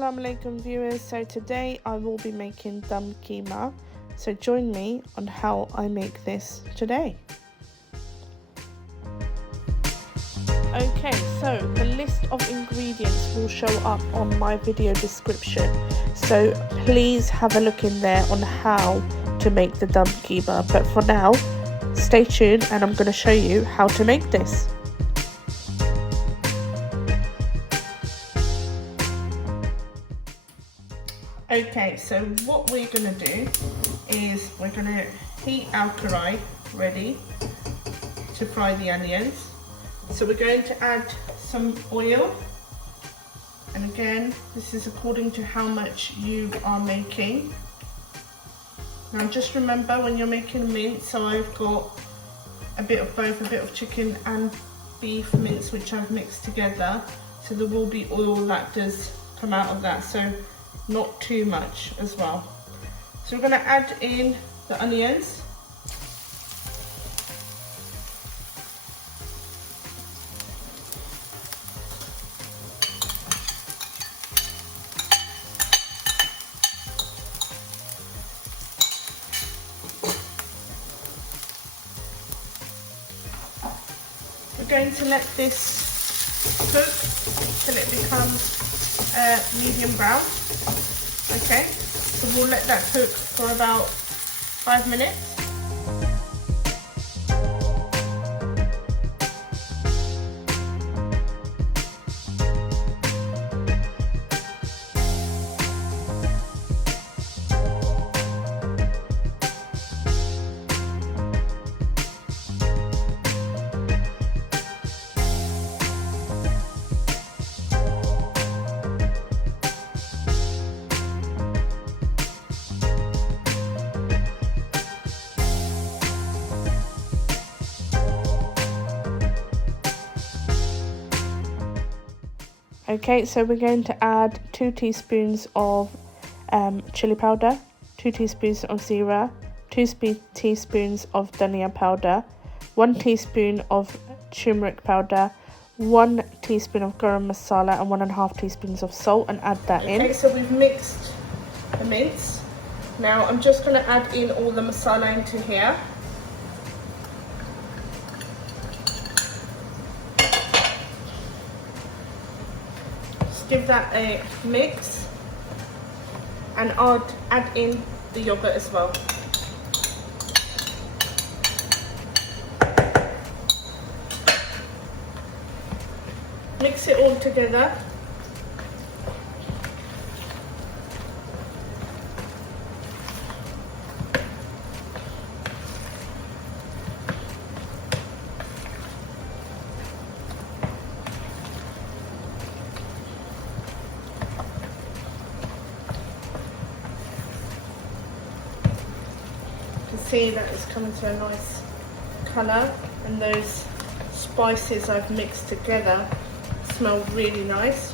Assalamu alaikum viewers, so today I will be making Dum Keema, so join me on how I make this today. Okay, so the list of ingredients will show up on my video description, so please have a look in there on how to make the Dum Keema, but for now stay tuned and I'm going to show you how to make this. Okay, so what we're going to do is we're going to heat our karai ready to fry the onions. So we're going to add some oil, and again this is according to how much you are making. Now just remember when you're making mince, so I've got a bit of both, a bit of chicken and beef mince which I've mixed together, so there will be oil that does come out of that, so not too much as well. So we're going to add in the onions. We're going to let this cook till it becomes medium brown. Okay, so we'll let that cook for about 5 minutes. Okay, so we're going to add 2 teaspoons of chilli powder, 2 teaspoons of zeera, 2 teaspoons of dhania powder, 1 teaspoon of turmeric powder, 1 teaspoon of garam masala, and 1.5 teaspoons of salt, and add that in. Okay, so we've mixed the mince. Now I'm just going to add in all the masala into here. Give that a mix and add in the yogurt as well. Mix it all together. See that it's coming to a nice colour, and those spices I've mixed together smell really nice.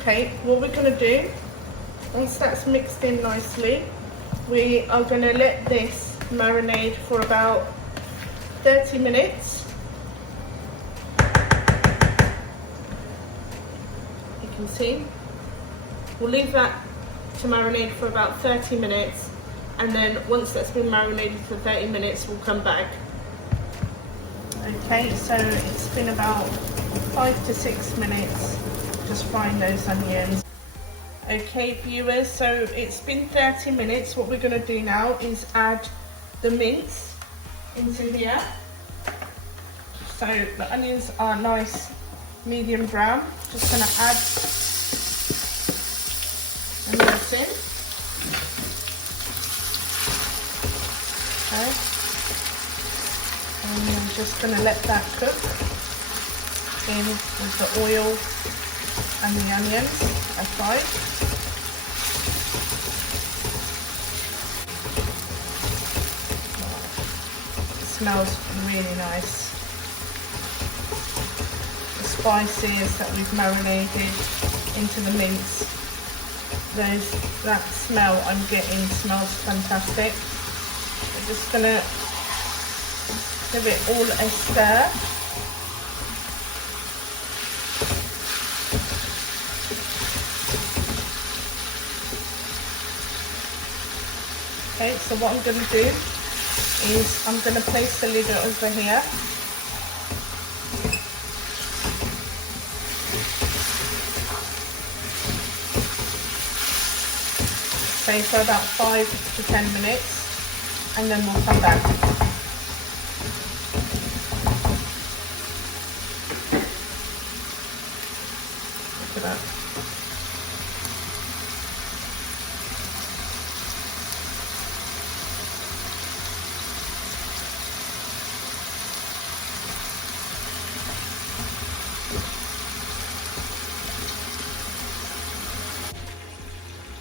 Okay, what we're going to do, once that's mixed in nicely, we are going to let this marinate for about 30 minutes. You can see we'll leave that to marinate for about 30 minutes. And then once that's been marinated for 30 minutes, we'll come back. Okay, so it's been about 5 to 6 minutes just frying those onions. Okay viewers, so it's been 30 minutes. What we're going to do now is add the mince into here. So the onions are nice medium brown. Just going to add the mince in. Okay. And I'm just going to let that cook in with the oil and the onions aside. It smells really nice. The spices that we've marinated into the mince, that smell I'm getting smells fantastic. We're just going to give it all a stir. Okay, so what I'm going to do is I'm going to place the lid over here. Okay, for about 5 to 10 minutes, and then we'll come back. Look at that.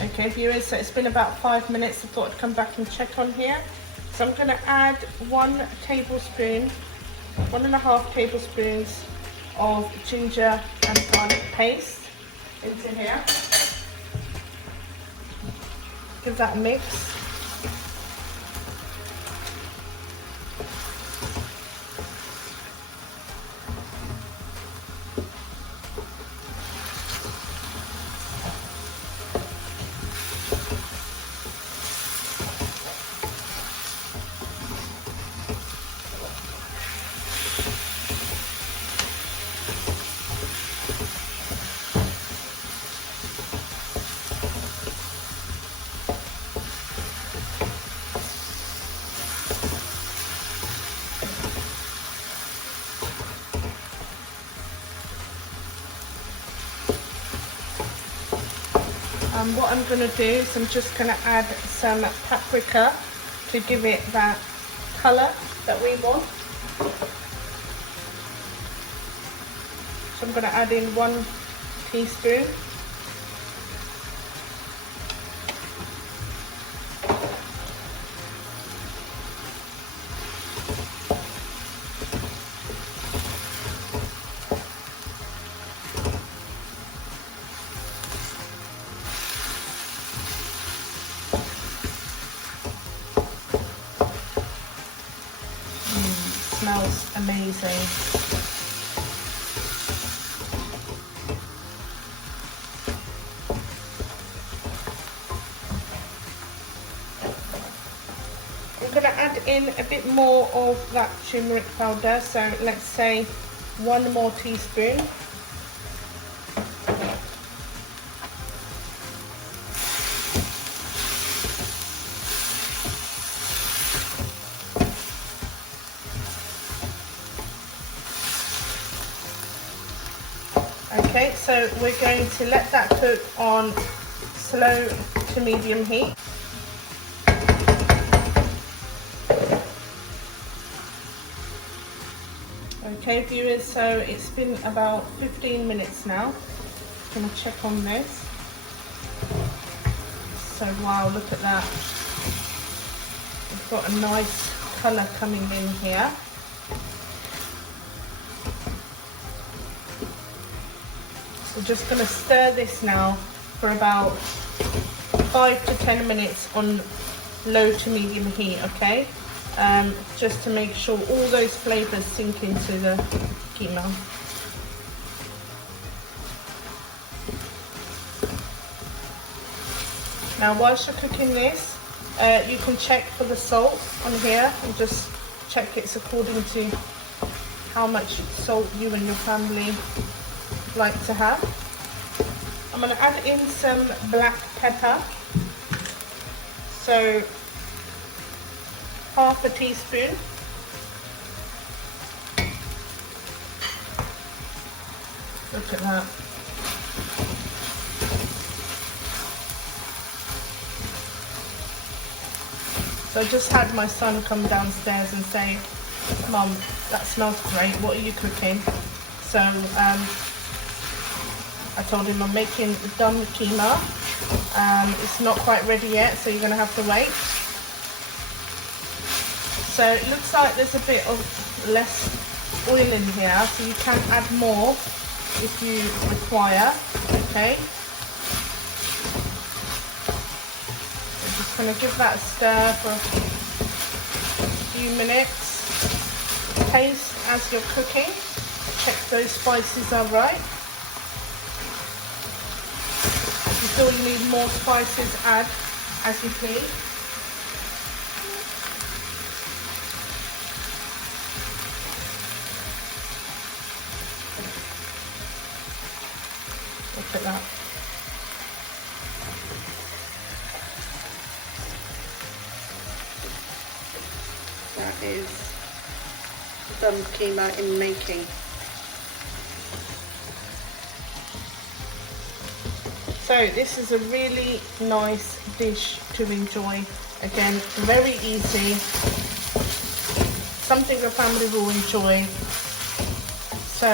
Okay viewers, so it's been about 5 minutes. I thought I'd come back and check on here. So I'm going to add 1 tablespoon, 1.5 tablespoons of ginger and garlic paste into here. Give that a mix. What I'm going to do is I'm just going to add some paprika to give it that colour that we want. So I'm going to add in 1 teaspoon. Smells amazing. I'm going to add in a bit more of that turmeric powder, so let's say 1 more teaspoon. Okay, so we're going to let that cook on slow to medium heat. Okay viewers, so it's been about 15 minutes now. I'm going to check on this. So wow, look at that. We've got a nice colour coming in here. So just going to stir this now for about 5 to 10 minutes on low to medium heat, okay? Just to make sure all those flavours sink into the keema. Now whilst you're cooking this, you can check for the salt on here and just check it's according to how much salt you and your family like to have. I'm going to add in some black pepper, so half a teaspoon. Look at that. So I just had my son come downstairs and say, "Mum, that smells great, what are you cooking?" So I told him I'm making Dum Keema. It's not quite ready yet, so you're going to have to wait. So it looks like there's a bit of less oil in here, so you can add more if you require, okay? So I'm just going to give that a stir for a few minutes. Taste as you're cooking, check those spices are right. If you feel you need more spices, add as you please. is dum keema in making. So this is a really nice dish to enjoy. Again, very easy, something the family will enjoy. So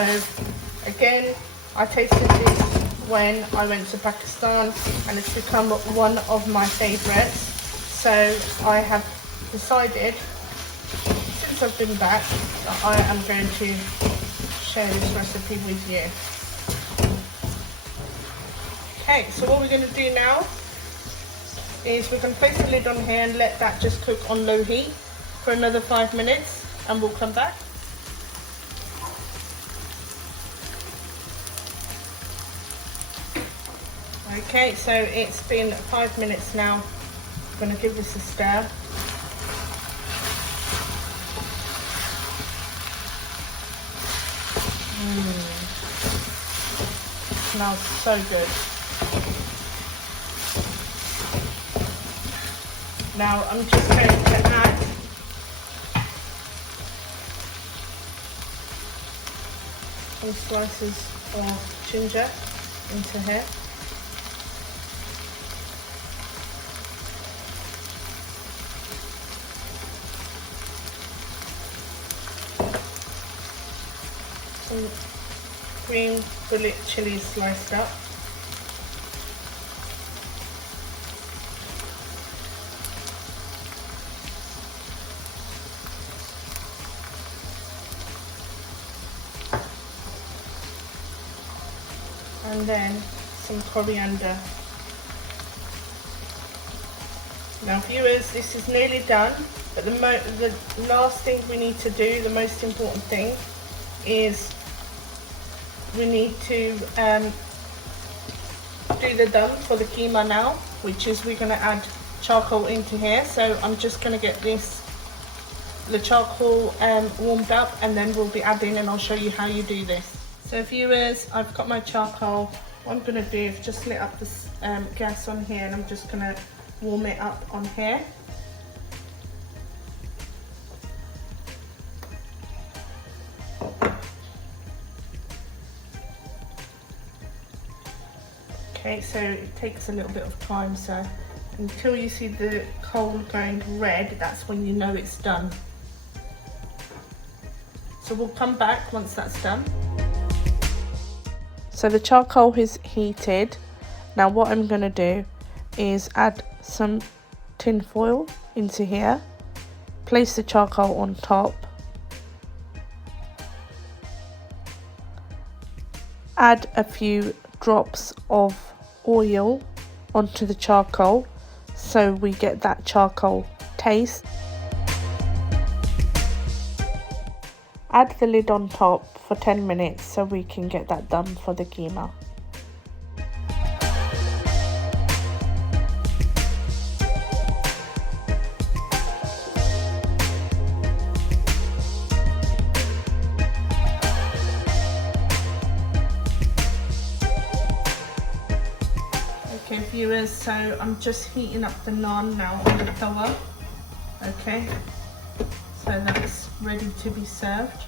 again, I tasted this when I went to Pakistan and it's become one of my favourites. So I have decided, since I've been back, that I am going to share this recipe with you. Okay, so what we're going to do now is we're going to place the lid on here and let that just cook on low heat for another 5 minutes, and we'll come back. Okay, so it's been 5 minutes now. I'm going to give this a stir. Smells so good. Now I'm just going to add some slices of ginger into here. Some green bullet chillies sliced up. And then some coriander. Now viewers, this is nearly done, but the last thing we need to do, the most important thing, is we need to do the dum for the keema now, which is we're going to add charcoal into here. So I'm just going to get the charcoal warmed up, and then we'll be adding, and I'll show you how you do this. So viewers, I've got my charcoal. What I'm going to do is just lit up this gas on here, and I'm just going to warm it up on here. Okay, so it takes a little bit of time, so until you see the coal going red, that's when you know it's done. So we'll come back once that's done. So the charcoal is heated. Now what I'm going to do is add some tin foil into here, place the charcoal on top, add a few drops of oil onto the charcoal so we get that charcoal taste. Add the lid on top for 10 minutes so we can get that done for the keema. Okay viewers, so I'm just heating up the naan now on the tawa. Okay, so that's ready to be served.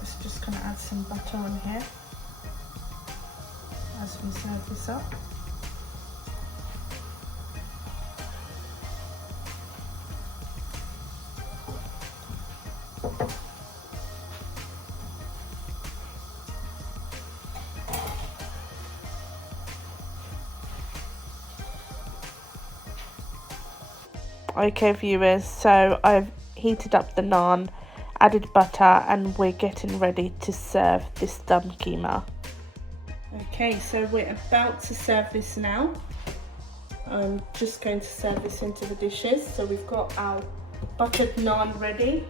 It's just going to add some butter on here as we serve this up. Okay viewers, so I've heated up the naan, added butter, and we're getting ready to serve this dum keema. Okay, so we're about to serve this now. I'm just going to serve this into the dishes. So we've got our buttered naan ready.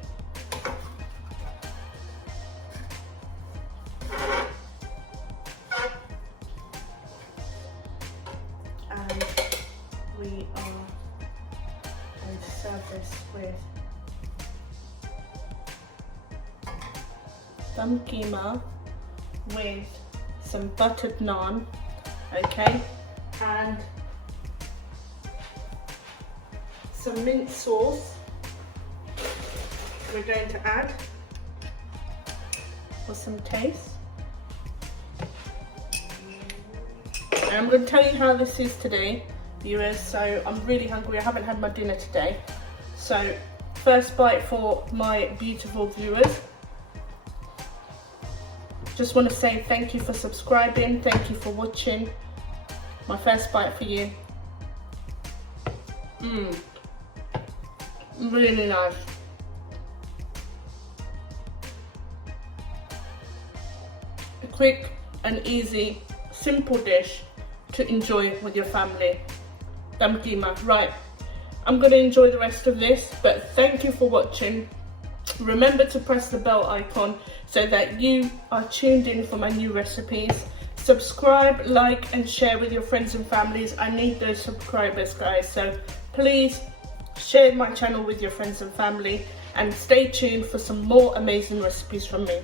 And we are going to serve this with dum keema with some buttered naan okay, and some mint sauce we're going to add for some taste. And I'm going to tell you how this is today, viewers. So I'm really hungry, I haven't had my dinner today. So first bite for my beautiful viewers. Just want to say thank you for subscribing, thank you for watching. My first bite for you. Really nice. A quick and easy, simple dish to enjoy with your family. Dum Keema. Right, I'm going to enjoy the rest of this, but thank you for watching. Remember to press the bell icon so that you are tuned in for my new recipes. Subscribe, like and share with your friends and families. I need those subscribers, guys, so please share my channel with your friends and family and stay tuned for some more amazing recipes from me.